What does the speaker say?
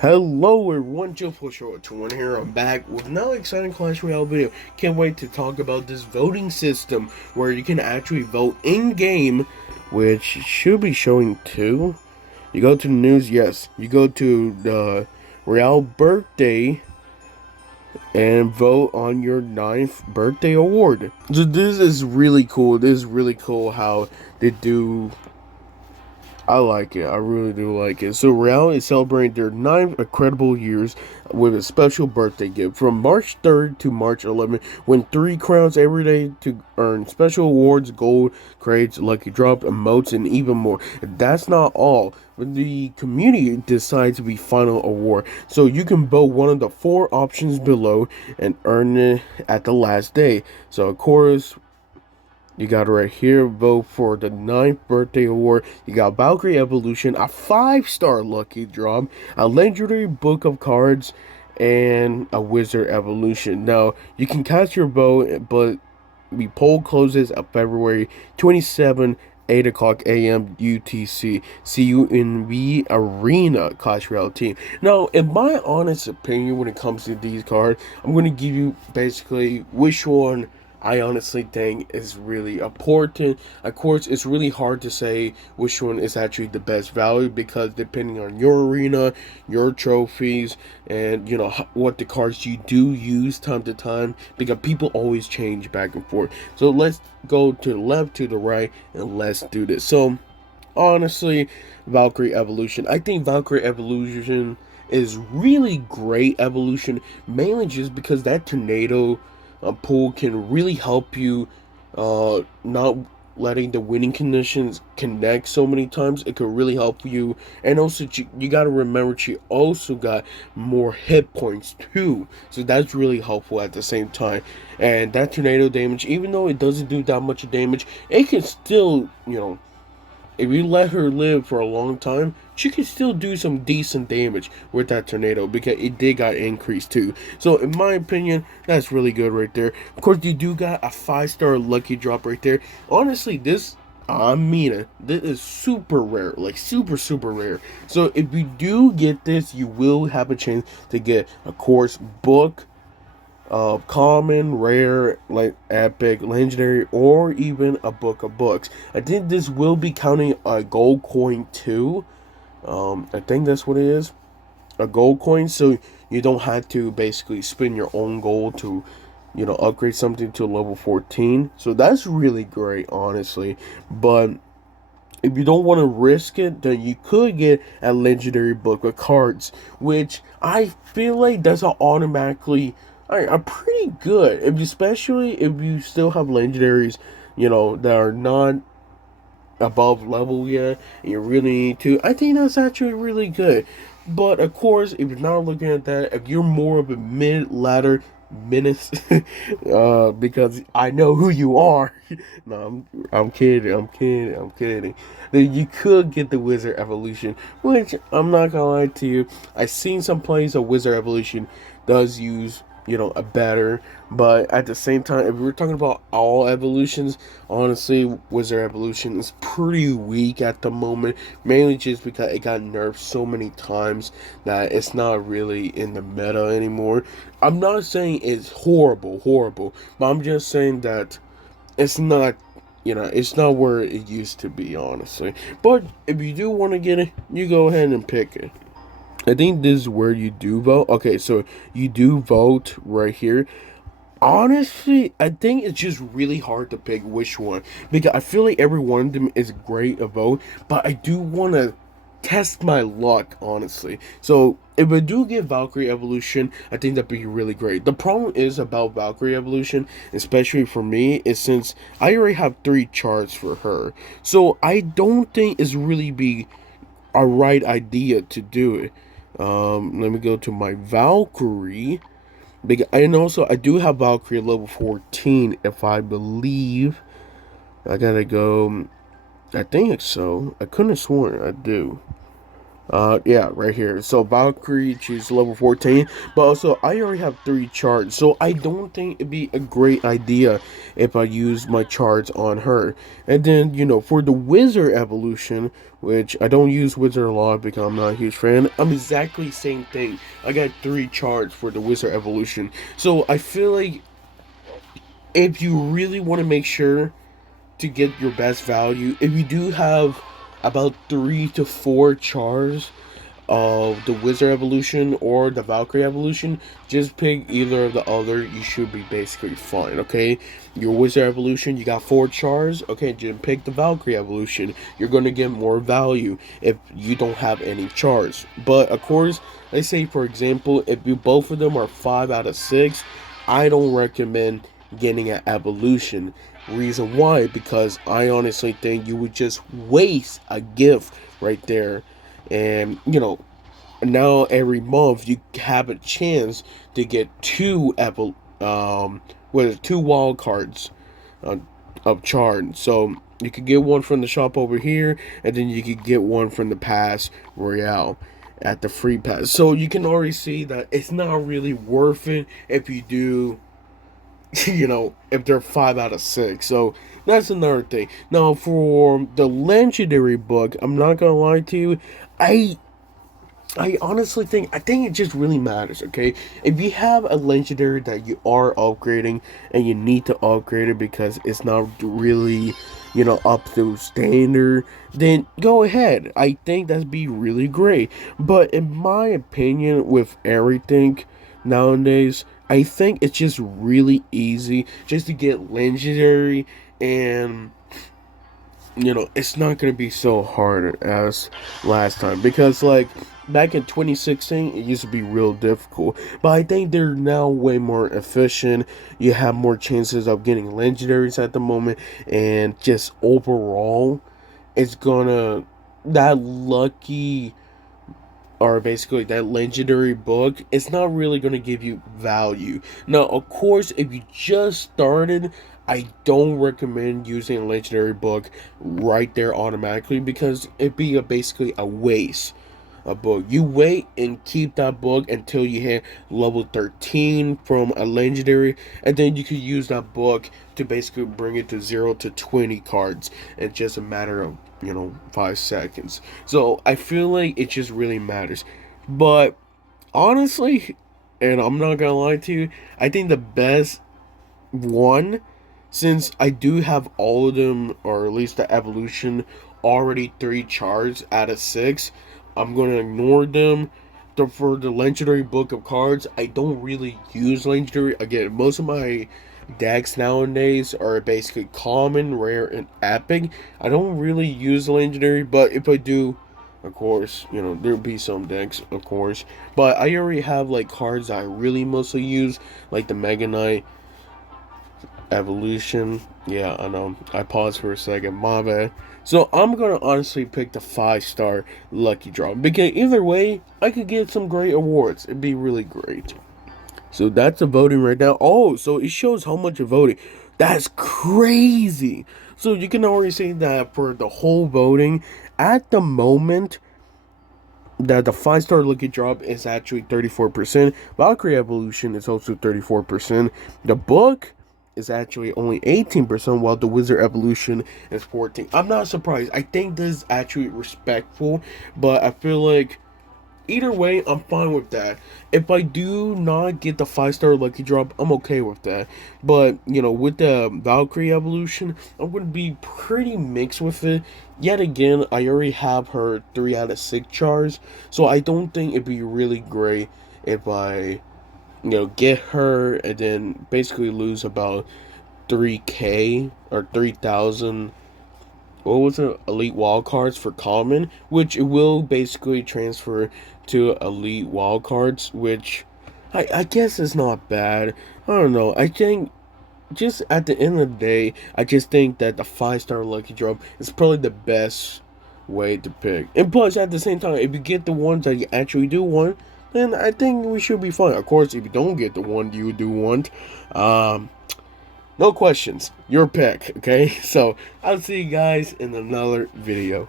Hello everyone, Joe Show21 here. I'm back with another exciting Clash Royale video. Can't wait to talk about this voting system where you can actually vote in-game, which should be showing too. You go to the news, yes. You go to the Royale birthday and vote on your 9th birthday award. So this is really cool. This is really cool how they do. I like it. I really do like it. So Real is celebrating their 9th incredible years with a special birthday gift. From March 3rd to March 11th, win 3 crowns every day to earn special awards, gold, crates, lucky drop, emotes, and even more. That's not all. But the community decides the final award. So you can vote one of the 4 options below and earn it at the last day. So of course, you got it right here. Vote for the 9th birthday award. You got Valkyrie Evolution, a 5-star lucky drop, a legendary book of cards, and a Wizard Evolution. Now, you can cast your vote, but the poll closes on February 27, 8 o'clock a.m. UTC. See you in the Arena Clash Royale team. Now, in my honest opinion, when it comes to these cards, I'm going to give you basically which one I honestly think is really important. Of course, it's really hard to say which one is actually the best value because depending on your arena, your trophies, and what the cards you do use time to time, because people always change back and forth. So let's go to the left, to the right, and let's do this. So honestly, Valkyrie Evolution. I think Valkyrie Evolution is really great evolution, mainly just because that tornado pool can really help you not letting the winning conditions connect so many times. It could really help you, and also you got to remember she also got more hit points too, so that's really helpful at the same time. And that tornado damage, even though it doesn't do that much damage, it can still, if you let her live for a long time, she can still do some decent damage with that tornado because it did got increased too. So in my opinion, that's really good right there. Of course, you do got a 5-star lucky drop right there. Honestly, this I mean it. This is super rare, like super rare. So if you do get this, you will have a chance to get a course book, common, rare, like epic, legendary, or even a book of books. I think this will be counting a gold coin too. I think that's what it is, a gold coin. So you don't have to basically spend your own gold to, upgrade something to level 14. So that's really great, honestly. But if you don't want to risk it, then you could get a legendary book of cards, which I feel like doesn't automatically are pretty good. Especially if you still have legendaries, that are not above level yet, and you really need to. I think that's actually really good. But of course, if you're not looking at that, if you're more of a mid ladder menace, because I know who you are. No, I'm kidding. I'm kidding. I'm kidding. Then you could get the Wizard Evolution, which I'm not gonna lie to you. I've seen some plays of Wizard Evolution does use a better, but at the same time, if we're talking about all evolutions, honestly, Wizard Evolution is pretty weak at the moment, mainly just because it got nerfed so many times that it's not really in the meta anymore. I'm not saying it's horrible, but I'm just saying that it's not, it's not where it used to be, honestly. But if you do want to get it, you go ahead and pick it. I think this is where you do vote. Okay, so you do vote right here. Honestly, I think it's just really hard to pick which one because I feel like every one of them is great a vote, but I do want to test my luck, honestly. So if I do get Valkyrie Evolution, I think that'd be really great. The problem is about Valkyrie Evolution, especially for me, is since I already have 3 charts for her, so I don't think it's really be a right idea to do it. Let me go to my Valkyrie. And also, I do have Valkyrie level 14, if I believe. I gotta go. I think so. I couldn't have sworn I do. Yeah, right here. So Valkyrie, she's level 14, but also I already have 3 charts, so I don't think it'd be a great idea if I use my charts on her. And then, for the Wizard evolution, which I don't use Wizard a lot because I'm not a huge fan, I'm exactly same thing. I got 3 charts for the Wizard evolution. So I feel like if you really want to make sure to get your best value, if you do have about 3 to 4 chars of the Wizard evolution or the Valkyrie evolution, just pick either of the other. You should be basically fine, okay? Your Wizard evolution, you got 4 chars, okay? Just pick the Valkyrie evolution. You're gonna get more value if you don't have any chars. But of course, let's say for example, if you both of them are 5 out of 6, I don't recommend getting an evolution. Reason why? Because I honestly think you would just waste a gift right there. And now every month you have a chance to get two wild cards of chart. So you could get one from the shop over here, and then you could get one from the pass royale at the free pass. So you can already see that it's not really worth it if you do if they're 5 out of 6. So that's another thing. Now for the legendary book, I'm not gonna lie to you, I honestly think it just really matters, okay? If you have a legendary that you are upgrading and you need to upgrade it because it's not really, up to standard, then go ahead. I think that'd be really great. But in my opinion, with everything nowadays, I think it's just really easy just to get legendary, and it's not going to be so hard as last time, because like back in 2016 it used to be real difficult, but I think they're now way more efficient. You have more chances of getting legendaries at the moment, and just overall it's gonna that lucky, or basically that legendary book, it's not really going to give you value. Now, of course, if you just started, I don't recommend using a legendary book right there automatically, because it'd be basically a waste. A book, you wait and keep that book until you hit level 13 from a legendary, and then you could use that book to basically bring it to 0 to 20 cards in just a matter of 5 seconds. So I feel like it just really matters. But honestly, and I'm not gonna lie to you, I think the best one, since I do have all of them, or at least the evolution, already 3 chars out of 6, I'm gonna ignore them. For the legendary book of cards, I don't really use legendary. Again, most of my decks nowadays are basically common, rare, and epic. I don't really use legendary, but if I do, of course, there'll be some decks, of course. But I already have like cards that I really mostly use, like the Mega Knight evolution. Yeah, I know. I paused for a second. My bad. So I'm gonna honestly pick the 5-star lucky draw, because either way, I could get some great awards. It'd be really great. So that's the voting right now. Oh, so it shows how much you're voting. That's crazy. So you can already see that for the whole voting, at the moment, that the 5-star lucky drop is actually 34%. Valkyrie evolution is also 34%. The book is actually only 18%, while the Wizard evolution is 14%. I'm not surprised. I think this is actually respectful, but I feel like either way, I'm fine with that. If I do not get the 5-star lucky drop, I'm okay with that. But, with the Valkyrie evolution, I'm going to be pretty mixed with it. Yet again, I already have her 3 out of 6 chars, so I don't think it'd be really great if I, get her and then basically lose about 3K or 3,000, what was it, elite wildcards for common, which it will basically transfer to elite wildcards, which I guess is not bad. I don't know. I think just at the end of the day, I just think that the 5-star lucky drop is probably the best way to pick. And plus, at the same time, if you get the ones that you actually do want, then I think we should be fine. Of course, if you don't get the one you do want, no questions. Your pick, okay? So, I'll see you guys in another video.